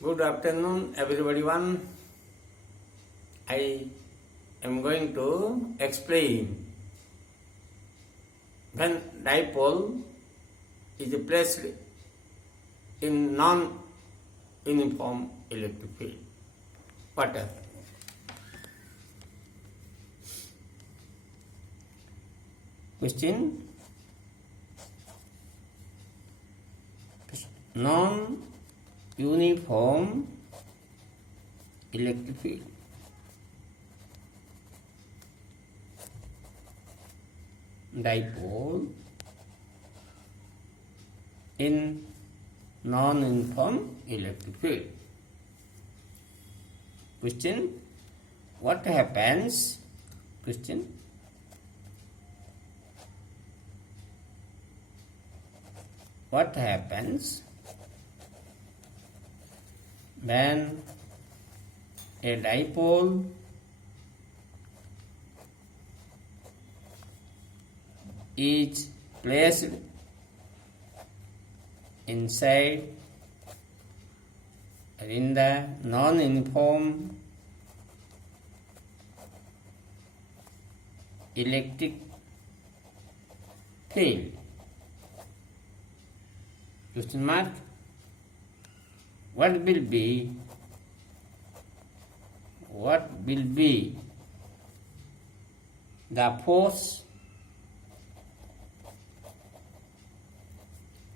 Good afternoon, everybody. I am going to explain when dipole is placed in non-uniform electric field. What happens? Question: non-uniform electric field. Dipole in non-uniform electric field. Question: what happens? Question: what happens when a dipole is placed inside or in the non-uniform electric field? Question mark. What will be the force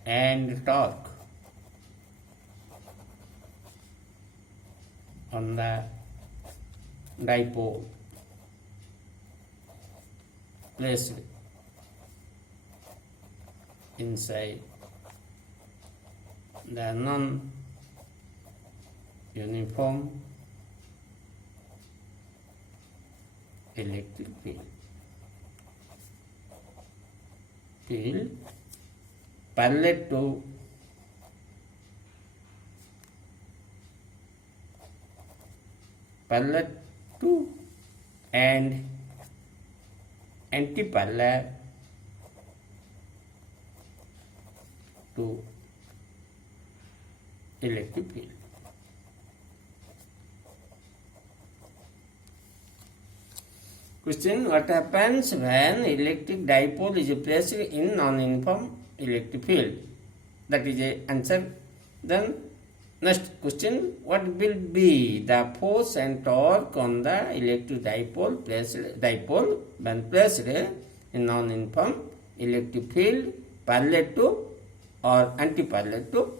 and torque on the dipole placed inside the non-uniform electric field parallel to and anti-parallel to electric field. Question: what happens when electric dipole is placed in non-uniform electric field? That is the answer. Then next question: what will be the force and torque on the electric dipole when placed in non-uniform electric field parallel to or anti-parallel to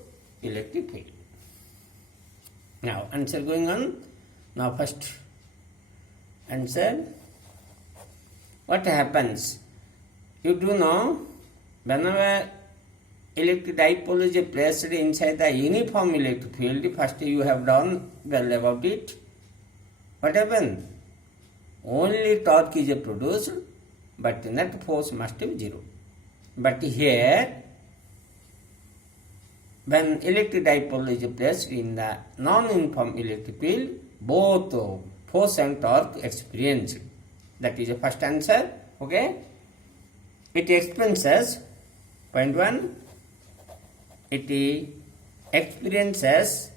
electric field? Now answer going on. Now first answer: what happens? You do know, whenever electric dipole is placed inside the uniform electric field, first you have done well about it. What happens? Only torque is produced, but net force must be zero. But here, when electric dipole is placed in the non-uniform electric field, both force and torque experienced. That is the first answer. Okay? It experiences, point 1, it experiences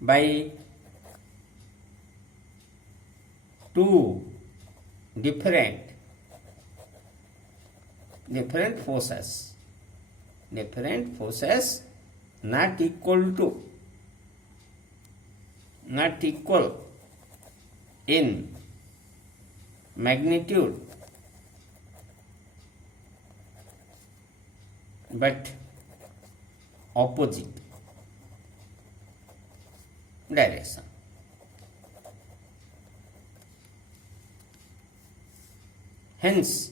by two different forces not equal in magnitude but opposite direction. Hence,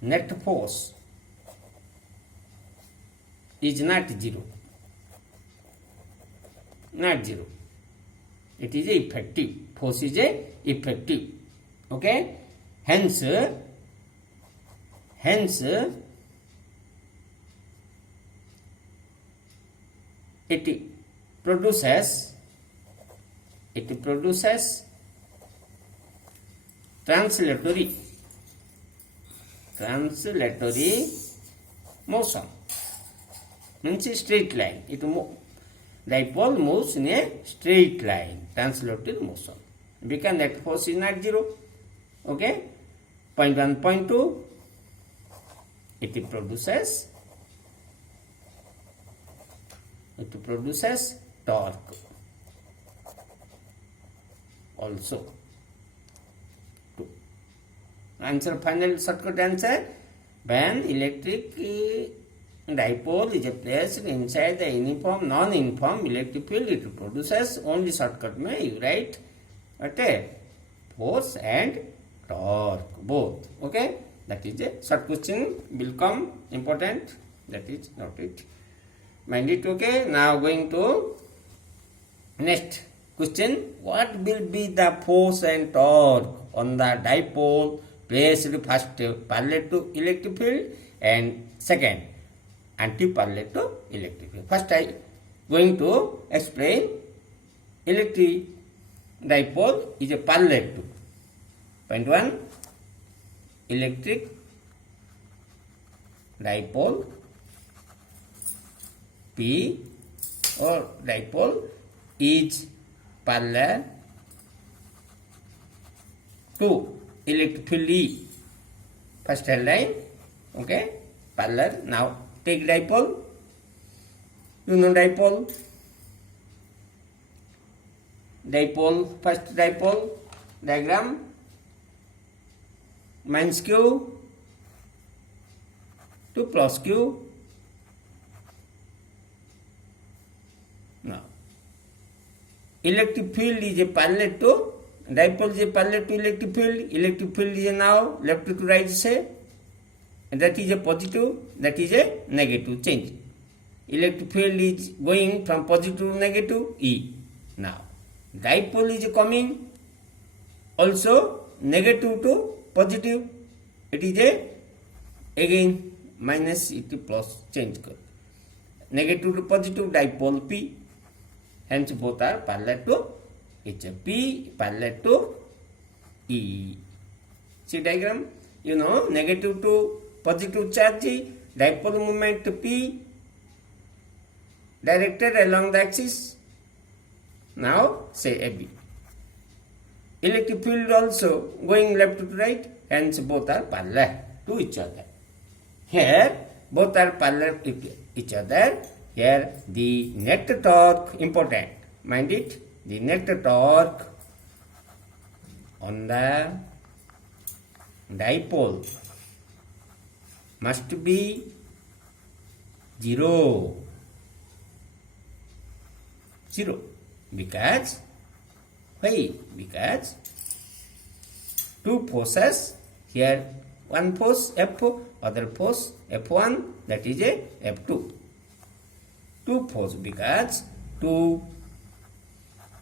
net force is not zero. Not zero. It is effective. Force is effective. Okay? Hence, it produces translatory motion. Means a straight line. Dipole moves in a straight line, translated motion. We can net force is not zero. Okay? Point 1, point 2. It produces torque also. Answer, final shortcut answer. When electric dipole is placed inside the uniform non-uniform electric field, it produces only shortcut mein you write force and torque both. Okay, that is a short question will come important. That is not it. Mind it. Okay, now going to next question. What will be the force and torque on the dipole placed first parallel to electric field and second anti-parallel to electric field? First I going to explain electric dipole is a parallel to. Point 1, electric dipole P or dipole is parallel to electric field E. First line, okay, parallel. Now take dipole. You know dipole. First dipole diagram. Minus Q to plus Q. Now, electric field is a parallel to dipole is a parallel to electric field. Electric field is now left to right say, and that is a positive, that is a negative change. Electric field is going from positive to negative E. Now, dipole is coming also negative to positive. It is a again minus it plus change. Negative to positive dipole P. Hence both are parallel to each other. P parallel to E. See diagram? You know negative to positive charge dipole moment P directed along the axis. Now say AB. Electric field also going left to right, hence both are parallel to each other. Here both are parallel to each other. Here the net torque important. Mind it, the net torque on the dipole must be 0. Because why? Because two forces here, one force F4, other force F1, that is a F2. Two force because two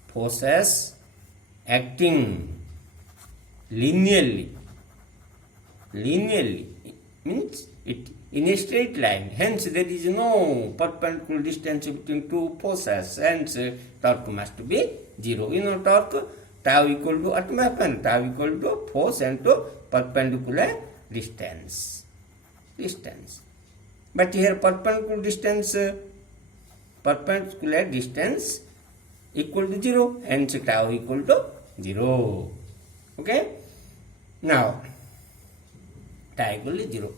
forces acting linearly means it in a straight line. Hence there is no perpendicular distance between two forces. Hence torque must be 0. You know torque, tau equal to what will happen? Tau equal to force and to perpendicular distance. But here perpendicular distance equal to 0. Hence tau equal to 0. Okay. Now tau equal to 0.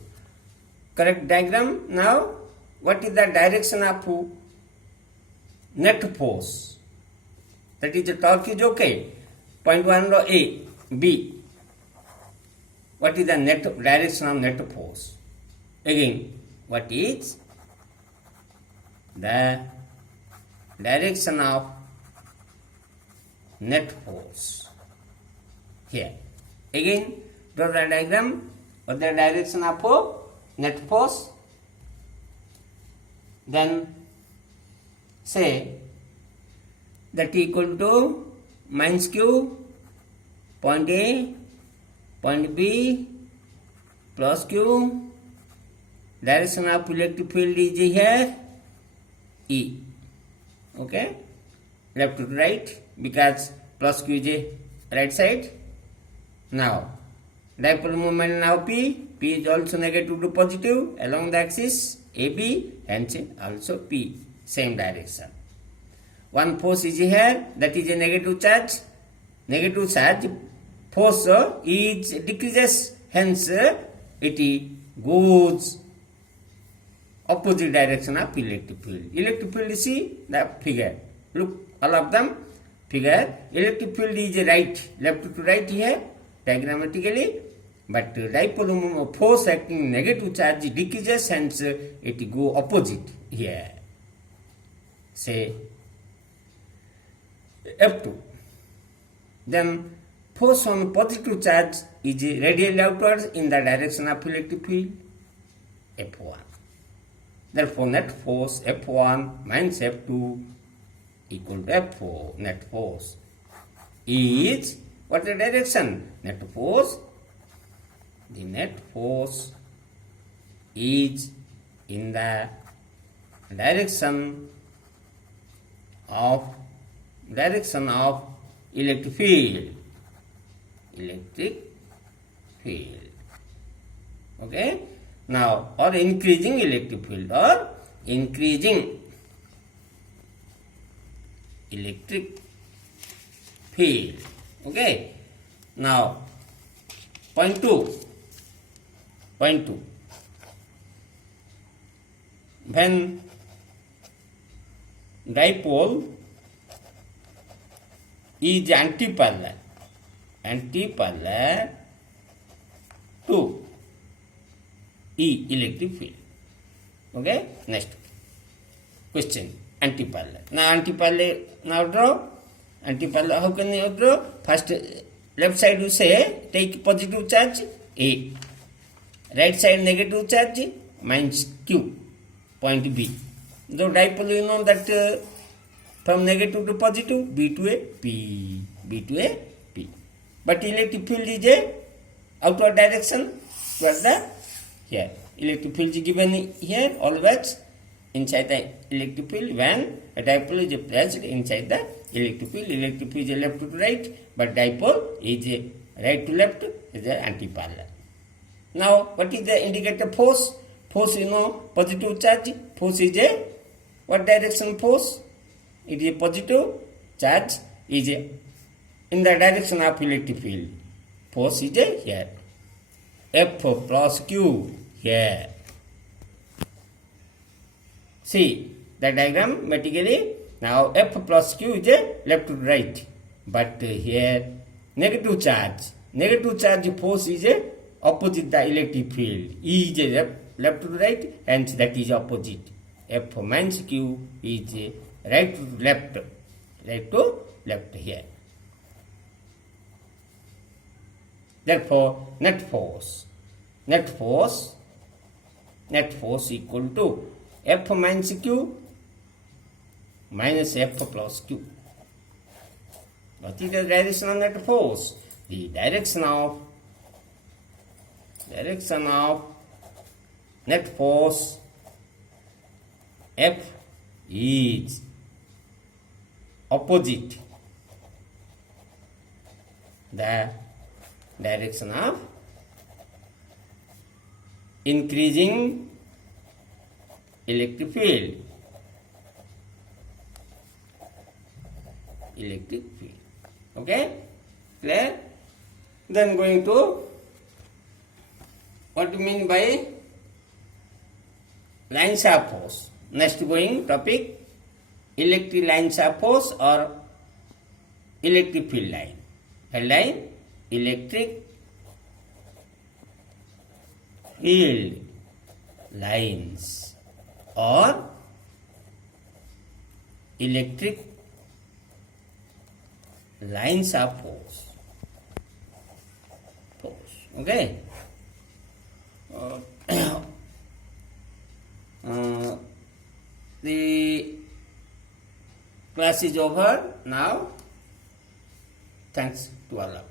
Correct diagram. Now, what is the direction of net force? That is the torque is okay. Point 1 A, B. What is the net direction of net force? Again, what is the direction of net force? Here. Again, draw the diagram of the direction of net force. Then say that equal to minus Q, point A, point B, plus Q. Direction of electric field is here, E. Okay, left to right because plus Q is a right side. Now dipole moment now P is also negative to positive along the axis. AB, hence also P, same direction. One force is here, that is a negative charge. Negative charge force is decreases, hence it goes opposite direction of electric field. Electric field, see the figure. Look, all of them figure. Electric field is right, left to right here, diagrammatically. But dipole force acting negative charge decreases, hence it go opposite here. Say F2. Then force on positive charge is radially outwards in the direction of electric field, F1. Therefore, net force F1 minus F2 equal to F4. Net force is what the direction? Net force. The net force is in the direction of electric field. Electric field. Okay. Now, or increasing electric field, or increasing electric field. Okay. Now, point 2. When dipole is antiparallel to E, electric field. Okay, next question, antiparallel. Now draw antiparallel. How can you draw? First, left side you say take positive charge A, right side negative charge minus Q, point B. The dipole, you know that from negative to positive, B to A, P. But electric field is a outward direction towards the here. Electric field is given here always inside the electric field when a dipole is placed inside the electric field. Electric field is left to right, but dipole is right to left, is the antiparallel. Now, what is the indicator force? Force, you know, positive charge. Force is a what direction force? It is a positive charge is a in the direction of electric field. Force is a here. F plus Q here. See the diagram vertically. Now F plus Q is a left to right, but here negative charge force is a opposite the electric field. E is a left to right, hence that is opposite. F minus Q is a right to left here. Therefore, net force equal to F minus Q minus F plus Q. What is the direction of net force? The direction of net force F is opposite the direction of increasing electric field. Okay, clear? Then going to what do you mean by lines of force? Next going topic, electric lines of force or electric field line. Headline, electric field lines or electric lines of force. Okay. The class is over now. Thanks to all of you.